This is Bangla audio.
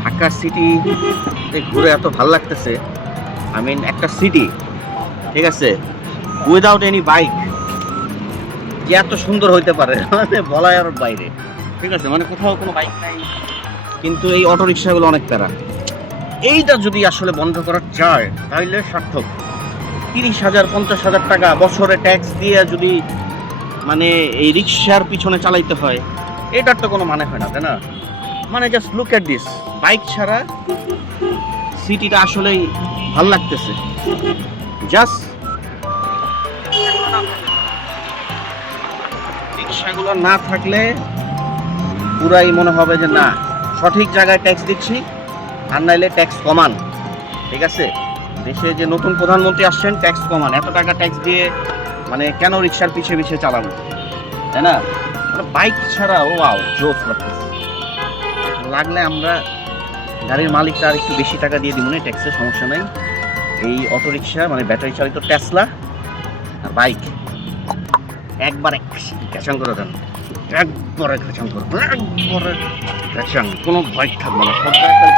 ঢাকা সিটি ঘুরে এত ভালো লাগতেছে। আই মিন একটা সিটি, ঠিক আছে, উইদাউট এনি বাইক যে এত সুন্দর হইতে পারে মানে বলার আর বাইরে। ঠিক আছে, মানে কোথাও কোনো বাইক নাই, কিন্তু এই অটো রিক্সাগুলো অনেক প্যারা। এইটা যদি আসলে বন্ধ করা যায় তাহলে সার্থক। 30,000 50,000 টাকা বছরে ট্যাক্স দিয়ে যদি মানে এই রিক্সার পিছনে চালাইতে হয়, এটার তো কোনো মানে হয় না, তাই না? মানে just look at this, bike ছাড়া সিটিটা আসলেই ভাল লাগতেছে। জাস্ট রিক্সাগুলো না থাকলে পুরাই মনে হবে যে না, সঠিক জায়গায় ট্যাক্স দিচ্ছি, আর নাইলে ট্যাক্স কমান। ঠিক আছে, দেশে যে নতুন প্রধানমন্ত্রী আসছেন, ট্যাক্স কমান, এত টাকা ট্যাক্স দিয়ে মানে কেন রিক্সার পিছিয়ে পিছিয়ে চালানো, তাই না? বাইক ছাড়া ও আও জোস লাগতেছে। লাগলে আমরা গাড়ির মালিকটা আর একটু বেশি টাকা দিয়ে দিব না ট্যাক্সের, সমস্যা নাই। এই অটো রিক্সা মানে ব্যাটারি চালিত টেসলা আর বাইক একবারে ক্যাচাং করে দেন, একবারে ক্যাচাং করে, একবারে ক্যাচাং, কোনো ভয় থাকবে না, সব জায়গায়